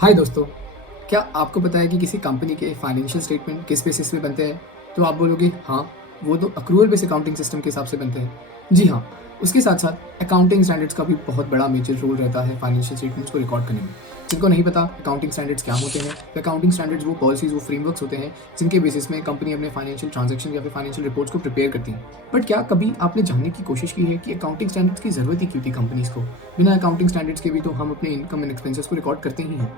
हाय दोस्तों, क्या आपको पता है कि किसी कंपनी के फाइनेंशियल स्टेटमेंट किस बेसिस पे बनते हैं? तो आप बोलोगे हाँ, वो तो अक्रूवल बेस्ड अकाउंटिंग सिस्टम के हिसाब से बनते हैं। जी हाँ, उसके साथ-साथ अकाउंटिंग स्टैंडर्ड्स का भी बहुत बड़ा मेजर रोल रहता है फाइनेंशियल स्टेटमेंट्स को रिकॉर्ड करने में। जिनको नहीं पता अकाउंटिंग स्टैंडर्ड्स क्या होते हैं, तो अकाउंटिंग स्टैंडर्ड्स वो पॉलिसीज़, वो फ्रेमवर्क्स होते हैं जिनके बेसिस में कंपनी अपने फाइनेंशियल ट्रांज़ैक्शन या फिर फाइनेंशियल रिपोर्ट्स को प्रिपेयर करती है। बट क्या कभी आपने जानने की कोशिश की है कि अकाउंटिंग स्टैंडर्ड्स की ज़रूरत ही क्यों थी कंपनीज़ को? बिना अकाउंटिंग स्टैंडर्ड्स के भी तो हम अपने इनकम एंड एक्सपेंसेस को रिकॉर्ड करते ही हैं।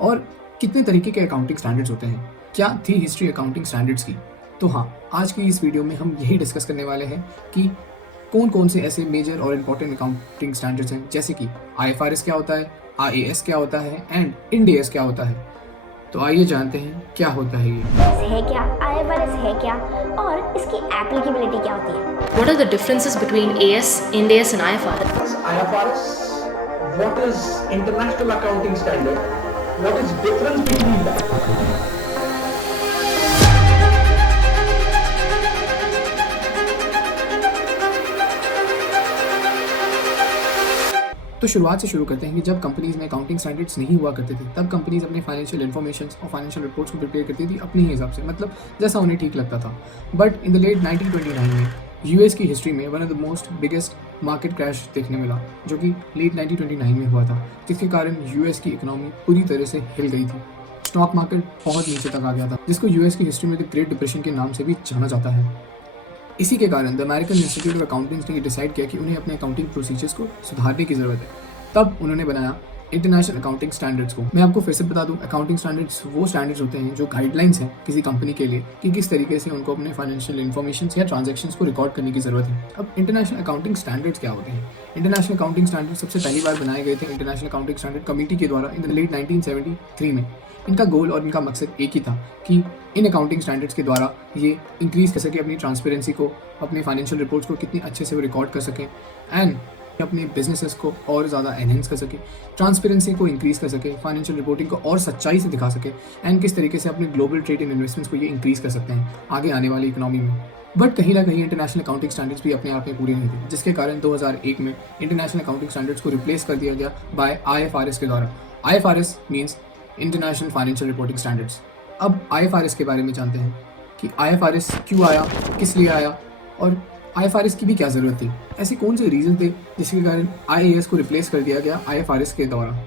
और कितने तरीके के अकाउंटिंग स्टैंडर्ड्स होते हैं? क्या थी हिस्ट्री अकाउंटिंग स्टैंडर्ड्स की? तो हाँ, आज की इस वीडियो में हम यही डिस्कस करने वाले हैं कि कौन-कौन से ऐसे मेजर और इम्पोर्टेंट अकाउंटिंग स्टैंडर्ड्स हैं, जैसे कि आईएफआरएस क्या होता है, आईएएस क्या होता है एंड इंड एएस क्या होता है। तो आइए जानते हैं क्या होता है ये। है क्या, आईएफआरएस है क्या और इसकी एप्लीकेबिलिटी क्या होती है? What are the differences between AS, Ind AS and IFRS? IFRS, what is International Accounting Standard, what is difference between that? तो शुरुआत से शुरू करते हैं कि जब कंपनीज में अकाउंटिंग स्टैंडर्ड्स नहीं हुआ करते थे, तब कंपनीज अपने फाइनेंशियल इन्फॉर्मेशन और फाइनेंशियल रिपोर्ट्स को प्रिपेयर करती थी अपने ही हिसाब से, मतलब जैसा उन्हें ठीक लगता था। बट इन द लेट 1929 में यूएस की हिस्ट्री में one of the most biggest market crash देखने मिला, जो कि लेट 1929 में हुआ था, जिसके कारण यूएस की इकोनॉमी पूरी तरह से हिल गई थी। स्टॉक मार्केट बहुत नीचे तक आ गया था, जिसको यूएस की हिस्ट्री में द ग्रेट डिप्रेशन के नाम से भी जाना जाता है। इसी के कारण the American institute of accountings ने डिसाइड किया कि उन्हें अपने अकाउंटिंग प्रोसीजर्स को सुधारने की ज़रूरत है। तब उन्होंने बनाया इंटरनेशनल अकाउंटिंग स्टैंडर्ड्स को। मैं आपको फिर से बता दूं, अकाउंटिंग स्टैंडर्ड्स वो स्टैंडर्ड्स होते हैं जो गाइडलाइंस हैं किसी कंपनी के लिए कि किस तरीके से उनको अपने फाइनेंशियल इन्फॉर्मेशन या ट्रांजैक्शंस को रिकॉर्ड करने की ज़रूरत है। अब इंटरनेशनल अकाउंटिंग स्टैंडर्ड्स क्या होते हैं? इंटरनेशनल अकाउंटिंग स्टैंडर्ड्स सबसे पहली बार बनाए गए थे इंटरनेशनल अकाउंटिंग स्टैंडर्ड कमेटी के द्वारा इन द लेट 1973 में। इनका गोल और इनका मकसद एक ही था कि इन अकाउंटिंग स्टैंडर्ड्स के द्वारा ये इंक्रीज़ कर सके अपनी ट्रांसपेरेंसी को, अपने फाइनेंशियल रिपोर्ट्स को कितनी अच्छे से वो रिकॉर्ड कर सकें एंड अपने बिजनेसेस को और ज़्यादा एनहेंस कर सके, ट्रांसपेरेंसी को इंक्रीज़ कर सके, फाइनेंशियल रिपोर्टिंग को और सच्चाई से दिखा सके एंड किस तरीके से अपने ग्लोबल ट्रेड एंड इन्वेस्टमेंट्स को ये इंक्रीज़ कर सकते हैं आगे आने वाली इकोनॉमी में। बट कहीं ना कहीं इंटरनेशनल अकाउंटिंग स्टैंडर्ड्स भी अपने आप में पूरे नहीं थे, जिसके कारण 2001 में इंटरनेशनल अकाउंटिंग स्टैंडर्ड्स को रिप्लेस कर दिया गया बाय आईएफआरएस के द्वारा। IFRS means international financial reporting standards. अब आईएफआरएस के बारे में जानते हैं कि आईएफआरएस क्यों आया, किस लिए आया और आईएफआरएस की भी क्या ज़रूरत थी। ऐसे कौन से रीज़न थे जिसके कारण आईएएस को रिप्लेस कर दिया गया आईएफआरएस के द्वारा।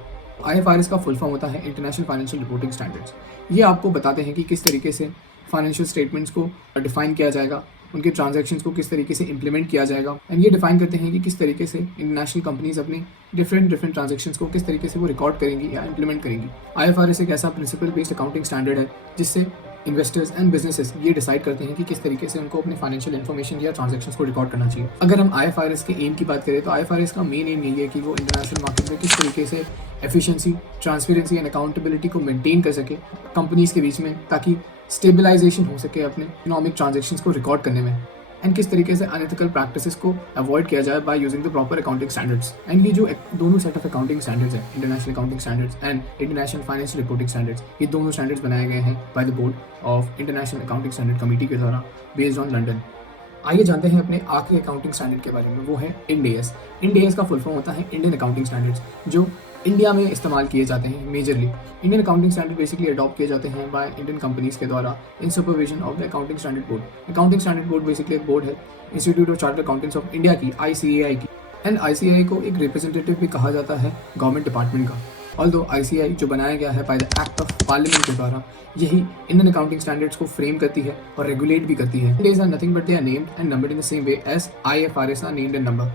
आईएफआरएस का फुल फॉर्म होता है इंटरनेशनल फाइनेंशियल रिपोर्टिंग स्टैंडर्ड्स। ये आपको बताते हैं कि किस तरीके से फाइनेंशियल स्टेटमेंट्स को डिफाइन किया जाएगा, उनके ट्रांजैक्शंस को किस तरीके से इंप्लीमेंट किया जाएगा एंड ये डिफाइन करते हैं कि किस तरीके से इंटरनेशनल कंपनीज अपनी डिफरेंट ट्रांजैक्शंस को किस तरीके से वो रिकॉर्ड करेंगी या इंप्लीमेंट करेंगी। आईएफआरएस एक ऐसा प्रिंसिपल बेस्ड अकाउंटिंग स्टैंडर्ड है जिससे इन्वेस्टर्स एंड बिजनेसेस ये डिसाइड करते हैं कि किस तरीके से उनको अपने फाइनेंशियल इन्फॉर्मेशन या ट्रांजैक्शंस को रिकॉर्ड करना चाहिए। अगर हम आईएफआरएस के एम की बात करें तो आईएफआरएस का मेन एम यही है कि वो इंटरनेशनल मार्केट में किस तरीके से एफिशिएंसी, ट्रांसपेरेंसी एंड अकाउंटेबिलिटी को मेंटेन कर सके कंपनीज के बीच में, ताकि स्टेबलाइजेशन हो सके अपने इकोनॉमिक ट्रांजैक्शंस को रिकॉर्ड करने में एंड किस तरीके से अनएथिकल प्रैक्टिसेस को अवॉइड किया जाए by using the proper accounting standards. And ये जो दोनों सेट ऑफ अकाउंटिंग स्टैंडर्ड्स हैं, international accounting standards and international financial reporting standards, ये दोनों स्टैंडर्ड्स बनाए गए हैं by the board of international accounting standard committee के द्वारा बेस्ड ऑन लंदन। आइए जानते हैं अपने आखिरी अकाउंटिंग स्टैंडर्ड के बारे में, वो है इंड एएस। इंड एएस का फुल फॉर्म होता है इंडियन अकाउंटिंग स्टैंडर्ड्स, जो इंडिया में इस्तेमाल किए जाते हैं majorly. Indian accounting standard basically adopt किए जाते हैं बाय इंडियन कंपनीज के द्वारा in supervision of the accounting standard board. Accounting standard board basically एक बोर्ड है institute of chartered accountants of India की, आईसीएआई की। एंड आईसीएआई को एक रिप्रेजेंटेटिव भी कहा जाता है गवर्नमेंट डिपार्टमेंट का। ऑल्दो आईसीएआई जो बनाया गया है by the act of parliament के द्वारा, यही इंडियन अकाउंटिंग स्टैंडर्ड्स को फ्रेम करती है और रेगुलेट भी करती है। These are nothing but they are named and numbered in the same way as IFRS are named and numbered.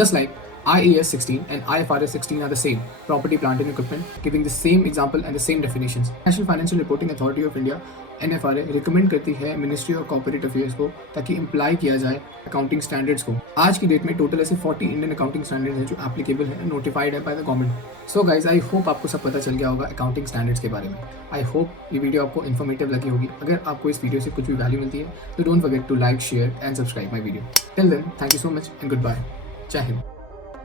Just like IAS 16 and IFRS 16 are the same, property, plant and equipment, giving the same example and the same definitions. National Financial Reporting Authority of India NFRA recommend करती है ministry of corporate affairs को ताकि imply किया जाए accounting standards को। आज की date में टोटल ऐसे 40 इंडियन अकाउंटिंग स्टैंडर्ड्स हैं जो एप्लीकेबल है, नोटिफाइड है by the government. So guys, I hope आपको सब पता चल गया होगा अकाउंटिंग स्टैंडर्ड्स के बारे में। आई होप ये वीडियो आपको इन्फॉर्मेटिव लगी होगी। अगर आपको इस वीडियो से कुछ भी वैल्यू मिलती है तो don't forget to like, share and subscribe my video. Till then, thank you so much and goodbye. जय हिंद।